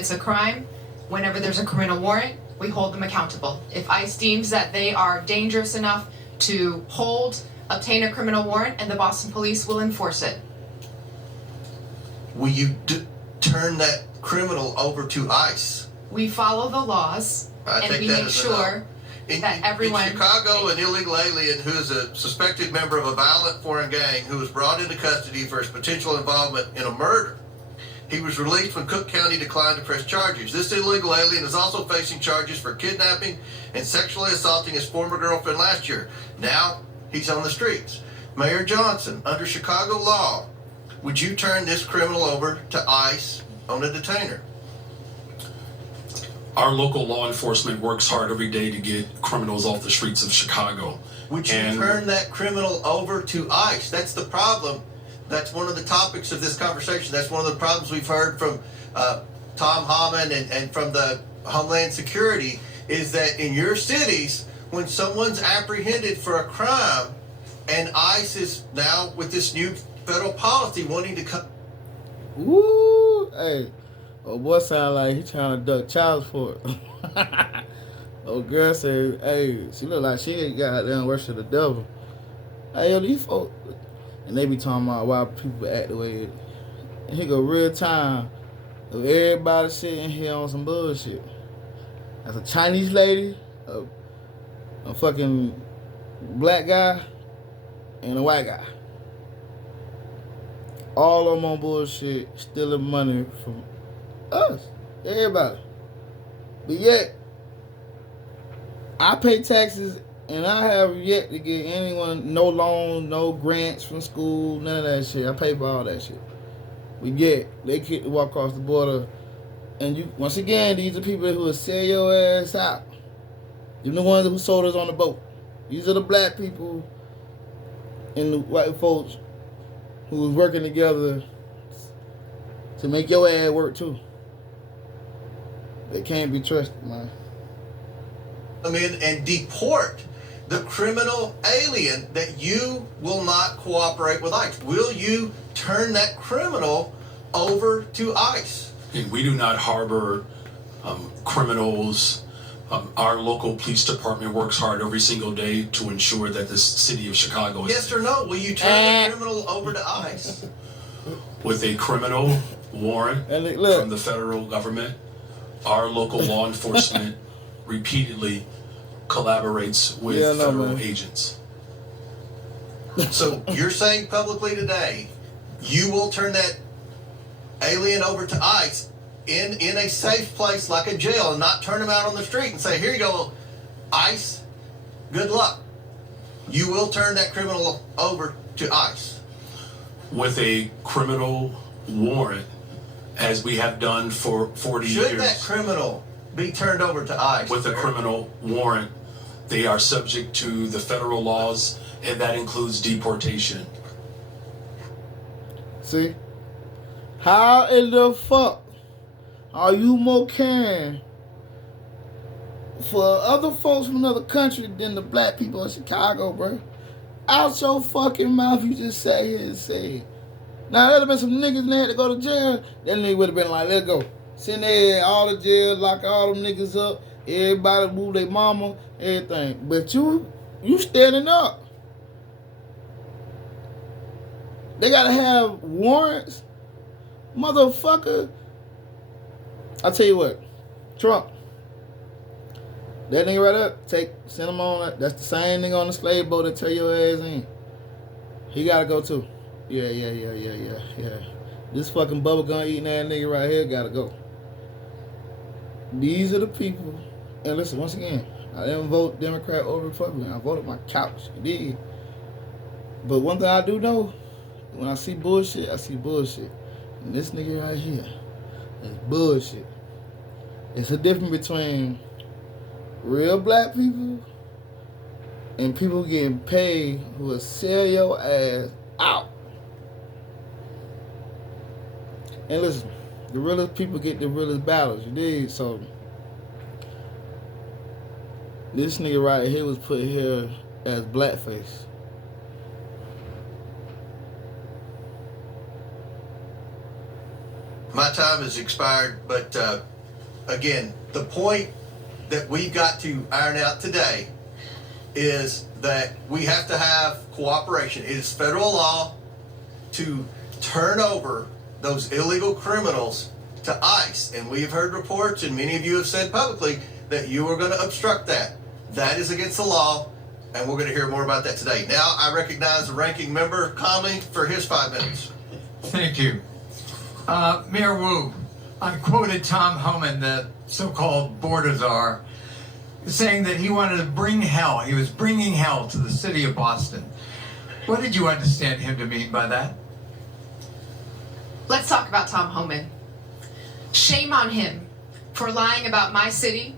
commits a crime, whenever there's a criminal warrant, we hold them accountable. If ICE deems that they are dangerous enough to obtain a criminal warrant, and the Boston Police will enforce it. Will you turn that criminal over to ICE? We follow the laws, and we make sure that everyone... In Chicago, an illegal alien who is a suspected member of a violent foreign gang who was brought into custody for his potential involvement in a murder. He was released when Cook County declined to press charges. This illegal alien is also facing charges for kidnapping and sexually assaulting his former girlfriend last year. Now, he's on the streets. Mayor Johnson, under Chicago law, would you turn this criminal over to ICE on a detainer? Our local law enforcement works hard every day to get criminals off the streets of Chicago. Would you turn that criminal over to ICE? That's the problem. That's one of the topics of this conversation. That's one of the problems we've heard from Tom Hammond and from the Homeland Security, is that in your cities, when someone's apprehended for a crime, and ICE is now with this new federal policy wanting to come. Woo! Hey, oh boy, sound like he trying to duck child support. Oh girl said, hey, she look like she ain't goddamn worship the devil. Hey, yo, these folks, and they be talking about why people act the way it. And here go real time of everybody sitting here on some bullshit. That's a Chinese lady, a fucking black guy, and a white guy. All of them on bullshit, stealing money from us, everybody. But yet, I pay taxes, and I have yet to get anyone, no loan, no grants from school, none of that shit. I pay for all that shit. But yet, they get to walk across the border, and you, once again, these are people who will sell your ass out. You're the ones who sold us on the boat. These are the black people and the white folks who was working together to make your ass work too. They can't be trusted, man. Come in and deport the criminal alien that you will not cooperate with ICE. Will you turn that criminal over to ICE? And we do not harbor criminals. Our local police department works hard every single day to ensure that the city of Chicago is... Yes or no? Will you turn the criminal over to ICE? With a criminal warrant from the federal government, our local law enforcement repeatedly collaborates with federal agents. So you're saying publicly today, you will turn that alien over to ICE in a safe place like a jail and not turn him out on the street and say, here you go, ICE, good luck. You will turn that criminal over to ICE. With a criminal warrant, as we have done for 40 years. Should that criminal be turned over to ICE? With a criminal warrant, they are subject to the federal laws, and that includes deportation. See? How in the fuck are you more caring for other folks from another country than the black people in Chicago, bro? Out your fucking mouth, you just sat here and said. Now, there'd have been some niggas that had to go to jail. That nigga would have been like, let's go. Send there all the jail, lock all them niggas up. Everybody move their mama, everything. But you standing up. They gotta have warrants. Motherfucker. I tell you what, Trump. That nigga right up, send him on. That's the same nigga on the slave boat that tell your ass in. He gotta go too. Yeah. This fucking bubblegum eating ass nigga right here gotta go. These are the people. And listen, once again, I didn't vote Democrat or Republican. I voted my couch. I did. But one thing I do know, when I see bullshit, I see bullshit. And this nigga right here is bullshit. It's a difference between real black people and people getting paid who will sell your ass out. And listen, the realest people get the realest battles, you dig? So, this nigga right here was put here as blackface. my time has expired, but again, the point that we've got to iron out today is that we have to have cooperation. It is federal law to turn over those illegal criminals to ICE. And we have heard reports, and many of you have said publicly, that you are going to obstruct that. That is against the law, and we're going to hear more about that today. Now, I recognize the ranking member, Conley, for his 5 minutes. Thank you. Mayor Wu, I quoted Tom Homan, the so-called border czar, saying that he wanted to bring hell. He was bringing hell to the city of Boston. What did you understand him to mean by that? Let's talk about Tom Homan. Shame on him for lying about my city,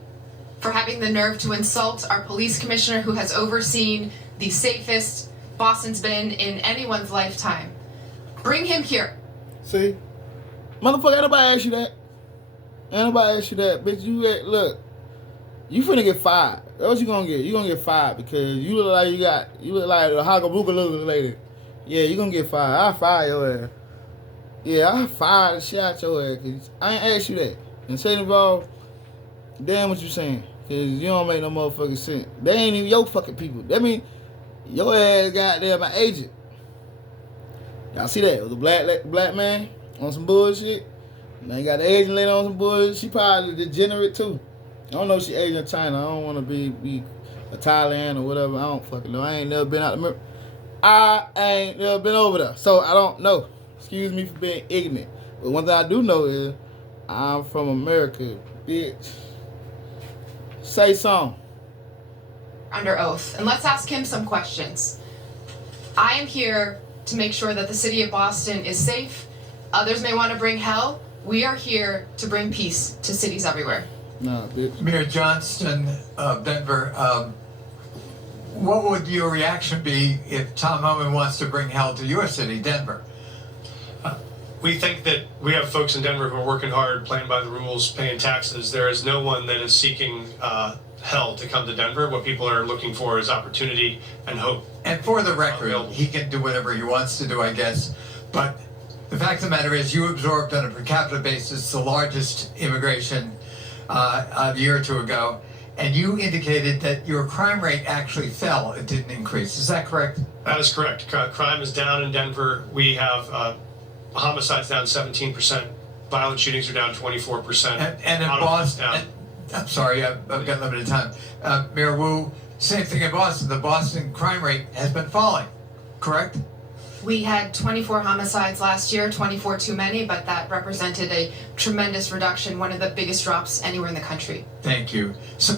for having the nerve to insult our police commissioner who has overseen the safest Boston's been in anyone's lifetime. Bring him here. See? Motherfucker, ain't nobody ask you that. Ain't nobody ask you that. Bitch, look, you finna get fired. That's what you gonna get. You gonna get fired because you look like you look like a hagabuga little lady. Yeah, you gonna get fired. I'll fire your ass. Yeah, I'll fire the shit out your ass because I ain't asked you that. And St. Involved, damn what you saying. Because you don't make no motherfucking sense. They ain't even your fucking people. That mean your ass goddamn my agent. Y'all see that? It was a black man on some bullshit. Now you got the Asian lady on some bullshit. She probably degenerate too. I don't know if she Asian or China. I don't want to be a Thailand or whatever. I don't fucking know. I ain't never been out the I ain't never been over there. So I don't know. Excuse me for being ignorant. But one thing I do know is I'm from America, bitch. Say something. Under oath. And let's ask him some questions. I am here to make sure that the city of Boston is safe. Others may want to bring hell. We are here to bring peace to cities everywhere. Nah, bitch. Mayor Johnston of Denver, what would your reaction be if Tom Homan wants to bring hell to your city, Denver? We think that we have folks in Denver who are working hard, playing by the rules, paying taxes. There is no one that is seeking hell to come to Denver. What people are looking for is opportunity and hope. And for the record, he can do whatever he wants to do, I guess. But the fact of the matter is you absorbed on a per capita basis the largest immigration a year or two ago. And you indicated that your crime rate actually fell. It didn't increase. Is that correct? That is correct. Crime is down in Denver. We have homicides down 17%. Violent shootings are down 24%. And in Boston, I'm sorry, I've got limited time. Mayor Wu, same thing in Boston. The Boston crime rate has been falling, correct? We had 24 homicides last year, 24 too many, but that represented a tremendous reduction, one of the biggest drops anywhere in the country. Thank you. So